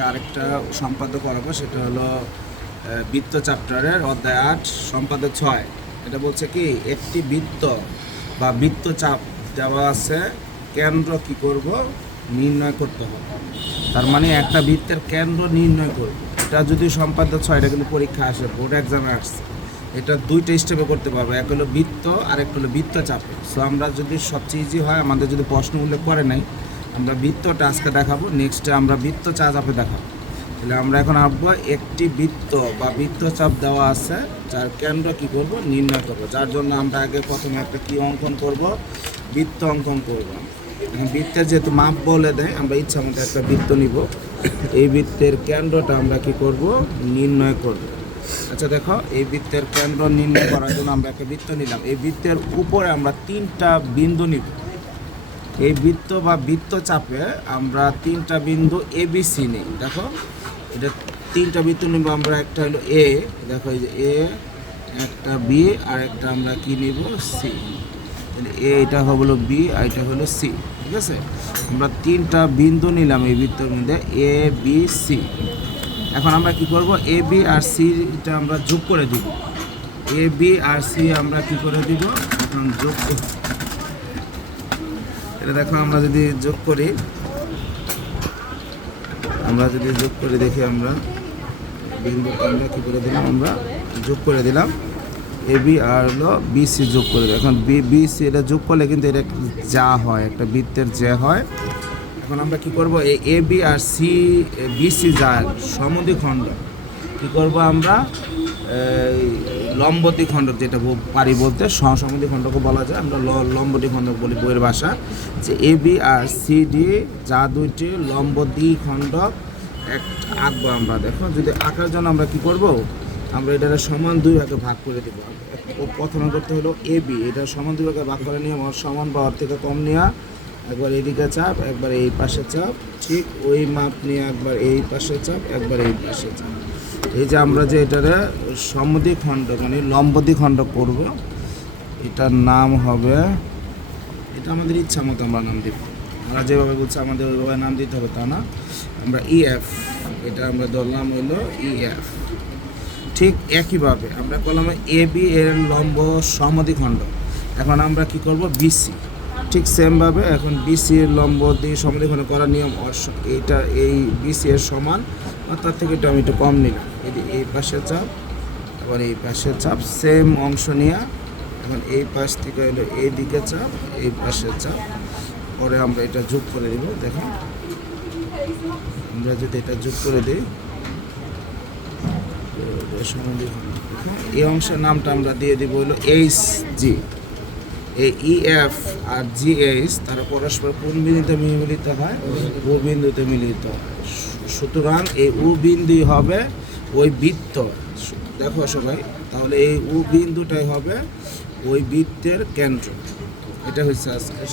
আরেকটা সম্পাদ্য করাবো, সেটা হলো বৃত্ত চ্যাপ্টারের অধ্যায় 8 সম্পাদ্য 6। এটা বলছে কি, একটি বৃত্ত বা বৃত্তচাপ দেওয়া আছে, কেন্দ্র কি করব নির্ণয় করতে হবে। তার মানে একটা বৃত্তের কেন্দ্র নির্ণয় করব। এটা যদি সম্পাদ্য 6, এটা কিন্তু পরীক্ষা আসে, বোর্ড এক্সামে আসছে। এটা দুইটা স্টেপে করতে পারবো, এক হলো বৃত্ত আর একটা হলো বৃত্তচাপে। সো আমরা যদি সবচেয়ে ইজি হয়, আমাদের যদি প্রশ্ন উল্লেখ করে নাই, আমরা বৃত্তটা আজকে দেখাবো, নেক্সটে আমরা বৃত্তচাপে দেখাবো। তাহলে আমরা এখন আসবো, একটি বৃত্ত বা বৃত্তচাপ দেওয়া আছে, যার কেন্দ্র কি করব নির্ণয় করব। যার জন্য আমরা আগে প্রথমে একটা কি অঙ্কন করব, বৃত্ত অঙ্কন করব। এখন বৃত্তের যেহেতু মাপ বলে দেয়, আমরা ইচ্ছা মতো একটা বৃত্ত নিব। এই বৃত্তের কেন্দ্রটা আমরা কি করব নির্ণয় করব। আচ্ছা দেখো, এই বৃত্তের কেন্দ্র নির্ণয় করার জন্য আমরা একটা বৃত্ত নিলাম। এই বৃত্তের উপরে আমরা 3টা বিন্দু নিব। এই বৃত্ত বা বৃত্তচাপে আমরা 3টা বিন্দু এ বি সি নিই। দেখো, এটা 3টা বৃত্ত নিব আমরা। একটা হলো এ, দেখো এই যে এ, একটা বি, আর একটা আমরা কি নিব সি। এ, এটা হলো বি, আর এটা হলো সি। ঠিক আছে, আমরা 3টা বিন্দু নিলাম এই বৃত্তের মধ্যে, এ বি সি। এখন আমরা কি করব, এ বি আর সি এটা আমরা যোগ করে দিব। এ বি আর সি আমরা কি করে দিব, এখন যোগ। এটা দেখো, আমরা যদি যোগ করি, দেখি আমরা বিন্দুটা আমরা কী করে দিলাম, আমরা যোগ করে দিলাম। এ বি আর হলো বি সি যোগ করে দিলাম। এখন বি সি এটা যোগ করলে কিন্তু এটা যা হয়, একটা বৃত্তের যে হয়। এখন আমরা কি করব, এই A B R C B C যা সমদ্বিখণ্ড কী করব আমরা, লম্বদ্বিখণ্ডক যেটা পারি বলতে, সমদ্বিখণ্ডকও বলা যায়, আমরা লম্বদ্বিখণ্ডক বলি বইয়ের ভাষা। যে A B R C D যা দুইটি লম্বদ্বিখণ্ডক আঁকবো আমরা। দেখো, যদি আঁকার জন্য আমরা কি করব, আমরা এটাকে সমান 2 ভাগে ভাগ করে দেবো। প্রথমে করতে হলো এ বি, এটা সমান 2 ভাগে ভাগ করে নিয়ে সমান বা ওর থেকে কম নেওয়া, একবার এদিকে চাপ, একবার এই পাশে চাপ, ঠিক ওই মাপ নিয়ে একবার এই পাশে চাপ, একবার এই পাশে চাপ। এই যে আমরা যে এটারে সমদ্বিখণ্ডক মানে লম্বদ্বিখণ্ডক করব, এটার নাম হবে, এটা আমাদের ইচ্ছা মতো আমরা নাম দিব। আমরা যেভাবে বলছি আমাদের ওইভাবে নাম দিতে হবে তা না। আমরা ইএফ, এটা আমরা ধরলাম হইলো ইএফ। ঠিক একইভাবে আমরা করলাম এ বি এর লম্ব সমদ্বিখণ্ডক। এখন আমরা কি করব, বিসি, ঠিক সেমভাবে এখন বিসি এর লম্ব দিয়ে সমদ্বিখণ্ডক করার নিয়ম, এইটা এই বিসি এর সমান, আর তার থেকে একটু আমি একটু কম নিলাম। এই পাশে চাপ, আবার এই পাশে চাপ, সেম অংশ নিয়ে এখন এই পাশ থেকে হলো এই দিকে চাপ, এই পাশে চাপ, পরে আমরা এটা যোগ করে দিব। দেখো, আমরা যদি এটা যোগ করে দিই, এই অংশের নামটা আমরা দিয়ে দিব হলো এইচ জি। এই ইএফ আর জি এইচ তারা পরস্পর কোন বিন্দুতে মিলিত হয়, ও বিন্দুতে মিলিত হয়। সুতরাং এই ও বিন্দু হবে ওই বৃত্ত। দেখো সবাই, তাহলে এই ও বিন্দুটাই হবে ওই বৃত্তের কেন্দ্র। এটা হচ্ছে আজকে।